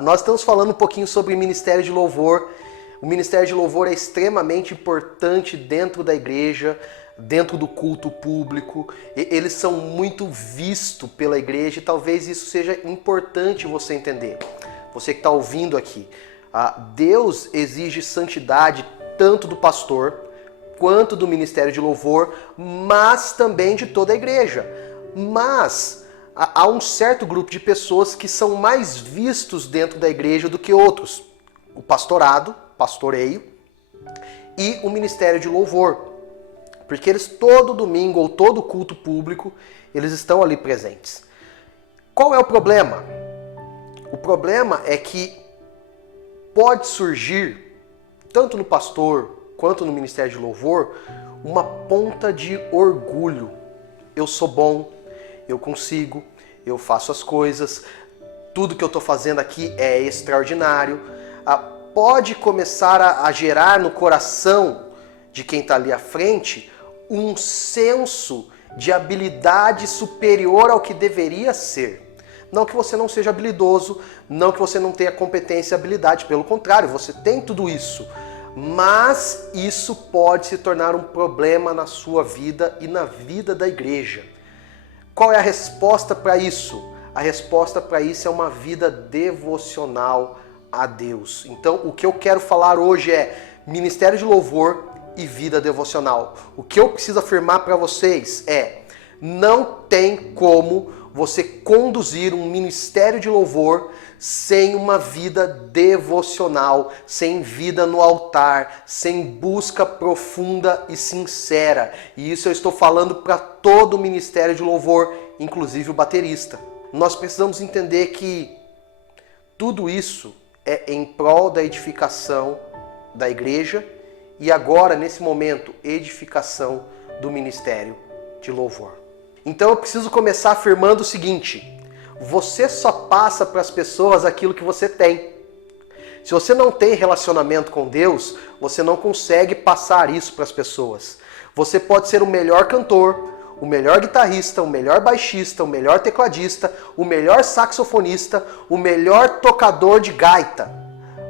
Nós estamos falando um pouquinho sobre Ministério de Louvor. O Ministério de Louvor é extremamente importante dentro da igreja, dentro do culto público. Eles são muito vistos pela igreja e talvez isso seja importante você entender. Você que está ouvindo aqui. Deus exige santidade tanto do pastor quanto do Ministério de Louvor, mas também de toda a igreja. Mas há um certo grupo de pessoas que são mais vistos dentro da igreja do que outros. O pastorado, pastoreio, e o Ministério de Louvor. Porque eles todo domingo ou todo culto público, eles estão ali presentes. Qual é o problema? O problema é que pode surgir, tanto no pastor quanto no Ministério de Louvor, uma ponta de orgulho. Eu sou bom, eu consigo, eu faço as coisas, tudo que eu estou fazendo aqui é extraordinário. Pode começar a gerar no coração de quem está ali à frente um senso de habilidade superior ao que deveria ser. Não que você não seja habilidoso, não que você não tenha competência e habilidade, pelo contrário, você tem tudo isso. Mas isso pode se tornar um problema na sua vida e na vida da igreja. Qual é a resposta para isso? A resposta para isso é uma vida devocional a Deus. Então, o que eu quero falar hoje é Ministério de Louvor e vida devocional. O que eu preciso afirmar para vocês é: não tem como você conduzir um ministério de louvor sem uma vida devocional, sem vida no altar, sem busca profunda e sincera. E isso eu estou falando para todo o ministério de louvor, inclusive o baterista. Nós precisamos entender que tudo isso é em prol da edificação da igreja e agora, nesse momento, edificação do ministério de louvor. Então eu preciso começar afirmando o seguinte: você só passa para as pessoas aquilo que você tem. Se você não tem relacionamento com Deus, você não consegue passar isso para as pessoas. Você pode ser o melhor cantor, o melhor guitarrista, o melhor baixista, o melhor tecladista, o melhor saxofonista, o melhor tocador de gaita.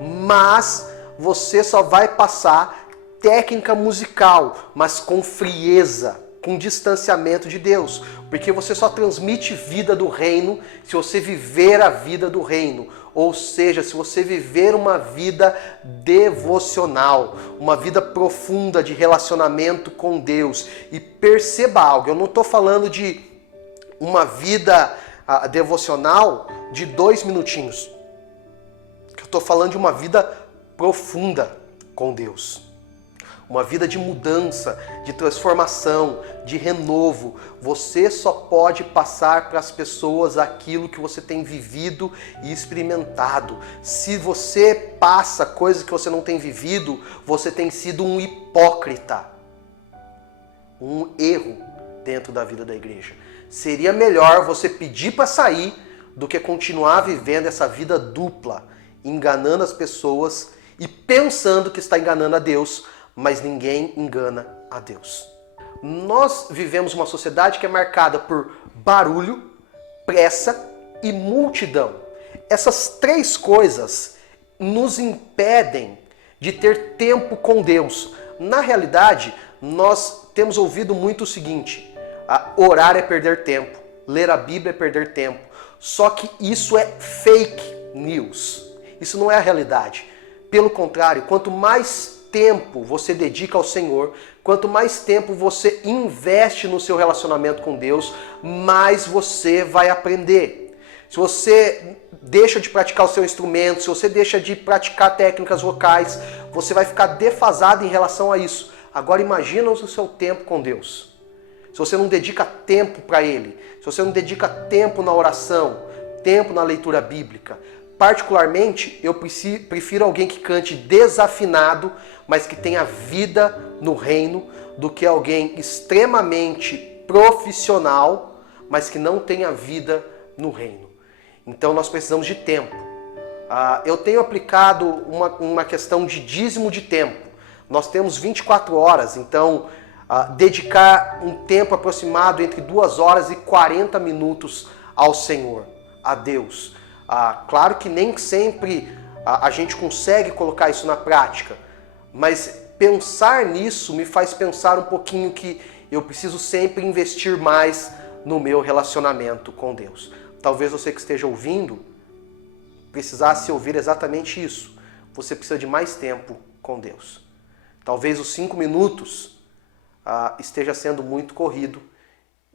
Mas você só vai passar técnica musical, mas com frieza, com distanciamento de Deus. Porque você só transmite vida do reino se você viver a vida do reino. Ou seja, se você viver uma vida devocional, uma vida profunda de relacionamento com Deus. E perceba algo, eu não estou falando de uma vida devocional de 2 minutinhos. Eu estou falando de uma vida profunda com Deus. Uma vida de mudança, de transformação, de renovo. Você só pode passar para as pessoas aquilo que você tem vivido e experimentado. Se você passa coisas que você não tem vivido, você tem sido um hipócrita. Um erro dentro da vida da igreja. Seria melhor você pedir para sair do que continuar vivendo essa vida dupla, enganando as pessoas e pensando que está enganando a Deus, mas ninguém engana a Deus. Nós vivemos uma sociedade que é marcada por barulho, pressa e multidão. Essas 3 coisas nos impedem de ter tempo com Deus. Na realidade, nós temos ouvido muito o seguinte: orar é perder tempo, ler a Bíblia é perder tempo. Só que isso é fake news. Isso não é a realidade. Pelo contrário, quanto mais tempo você dedica ao Senhor, quanto mais tempo você investe no seu relacionamento com Deus, mais você vai aprender. Se você deixa de praticar o seu instrumento, se você deixa de praticar técnicas vocais, você vai ficar defasado em relação a isso. Agora imagina o seu tempo com Deus. Se você não dedica tempo para Ele, se você não dedica tempo na oração, tempo na leitura bíblica. Particularmente, eu prefiro alguém que cante desafinado, mas que tenha vida no reino, do que alguém extremamente profissional, mas que não tenha vida no reino. Então nós precisamos de tempo. Eu tenho aplicado uma questão de dízimo de tempo. Nós temos 24 horas, então dedicar um tempo aproximado entre 2 horas e 40 minutos ao Senhor, a Deus. Claro que nem sempre a gente consegue colocar isso na prática, mas pensar nisso me faz pensar um pouquinho que eu preciso sempre investir mais no meu relacionamento com Deus. Talvez você que esteja ouvindo precisasse ouvir exatamente isso. Você precisa de mais tempo com Deus. Talvez os 5 minutos esteja sendo muito corrido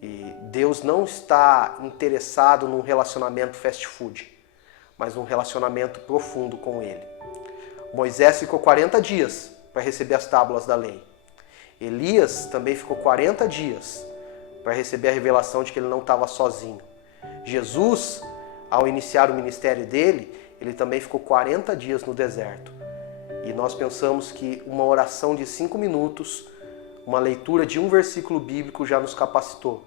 e Deus não está interessado num relacionamento fast food, mas num relacionamento profundo com Ele. Moisés ficou 40 dias para receber as tábuas da lei. Elias também ficou 40 dias para receber a revelação de que ele não estava sozinho. Jesus, ao iniciar o ministério dele, ele também ficou 40 dias no deserto. E nós pensamos que uma oração de 5 minutos, uma leitura de um versículo bíblico já nos capacitou.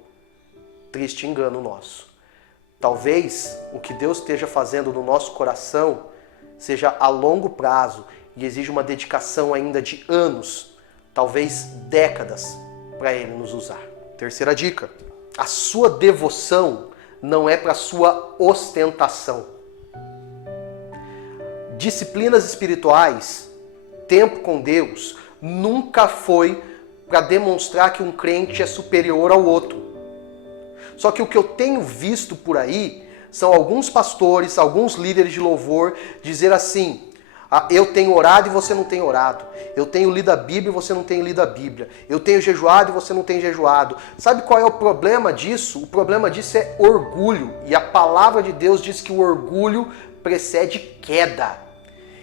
Triste engano nosso. Talvez o que Deus esteja fazendo no nosso coração seja a longo prazo e exige uma dedicação ainda de anos, talvez décadas, para Ele nos usar. Terceira dica: a sua devoção não é para a sua ostentação. Disciplinas espirituais, tempo com Deus, nunca foi para demonstrar que um crente é superior ao outro. Só que o que eu tenho visto por aí são alguns pastores, alguns líderes de louvor dizer assim: eu tenho orado e você não tem orado. Eu tenho lido a Bíblia e você não tem lido a Bíblia. Eu tenho jejuado e você não tem jejuado. Sabe qual é o problema disso? O problema disso é orgulho. E a palavra de Deus diz que o orgulho precede queda.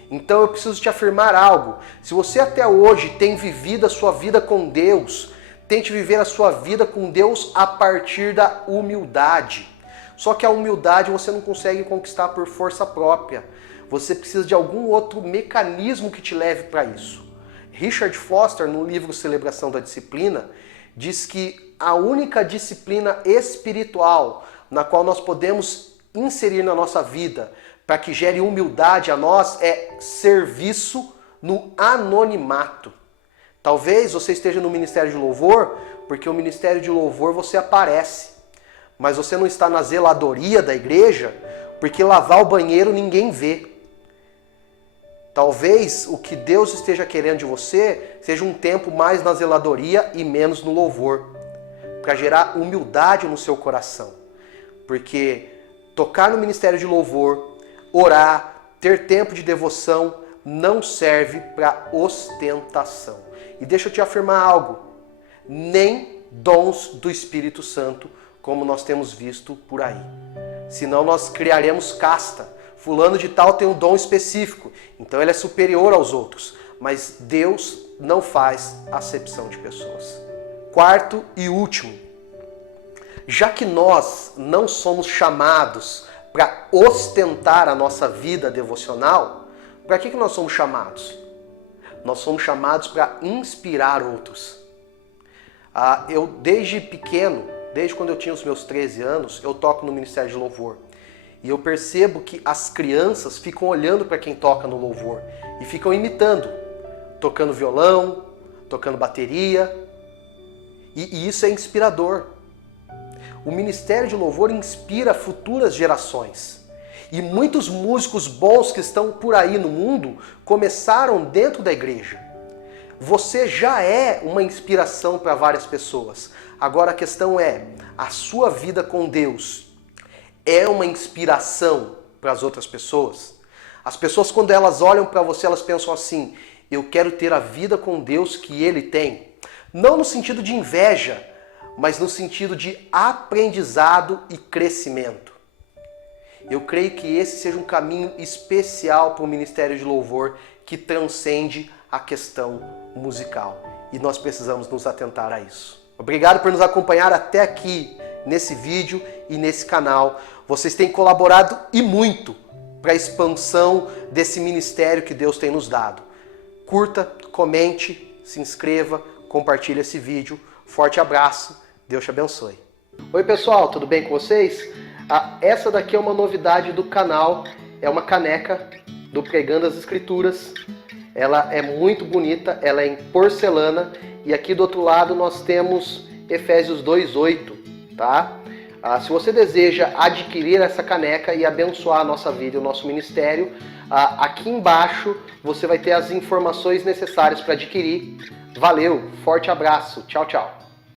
Então eu preciso te afirmar algo. Se você até hoje tem vivido a sua vida com Deus, tente viver a sua vida com Deus a partir da humildade. Só que a humildade você não consegue conquistar por força própria. Você precisa de algum outro mecanismo que te leve para isso. Richard Foster, no livro Celebração da Disciplina, diz que a única disciplina espiritual na qual nós podemos inserir na nossa vida para que gere humildade a nós é serviço no anonimato. Talvez você esteja no ministério de louvor, porque o ministério de louvor você aparece, mas você não está na zeladoria da igreja, porque lavar o banheiro ninguém vê. Talvez o que Deus esteja querendo de você seja um tempo mais na zeladoria e menos no louvor, para gerar humildade no seu coração. Porque tocar no ministério de louvor, orar, ter tempo de devoção, não serve para ostentação. E deixa eu te afirmar algo, nem dons do Espírito Santo, como nós temos visto por aí. Senão nós criaremos casta. Fulano de tal tem um dom específico, então ele é superior aos outros. Mas Deus não faz acepção de pessoas. Quarto e último, já que nós não somos chamados para ostentar a nossa vida devocional, para que nós somos chamados? Nós somos chamados para inspirar outros. Eu desde pequeno, desde quando eu tinha os meus 13 anos, eu toco no Ministério de Louvor. E eu percebo que as crianças ficam olhando para quem toca no louvor e ficam imitando, tocando violão, tocando bateria. E isso é inspirador. O Ministério de Louvor inspira futuras gerações. E muitos músicos bons que estão por aí no mundo começaram dentro da igreja. Você já é uma inspiração para várias pessoas. Agora a questão é, a sua vida com Deus é uma inspiração para as outras pessoas? As pessoas, quando elas olham para você, elas pensam assim: eu quero ter a vida com Deus que Ele tem. Não no sentido de inveja, mas no sentido de aprendizado e crescimento. Eu creio que esse seja um caminho especial para o Ministério de Louvor que transcende a questão musical. E nós precisamos nos atentar a isso. Obrigado por nos acompanhar até aqui nesse vídeo e nesse canal. Vocês têm colaborado e muito para a expansão desse ministério que Deus tem nos dado. Curta, comente, se inscreva, compartilhe esse vídeo. Forte abraço, Deus te abençoe. Oi pessoal, tudo bem com vocês? Essa daqui é uma novidade do canal, é uma caneca do Pregando as Escrituras. Ela é muito bonita, ela é em porcelana e aqui do outro lado nós temos Efésios 2:8, tá? Se você deseja adquirir essa caneca e abençoar a nossa vida e o nosso ministério, aqui embaixo você vai ter as informações necessárias para adquirir. Valeu, forte abraço, tchau, tchau.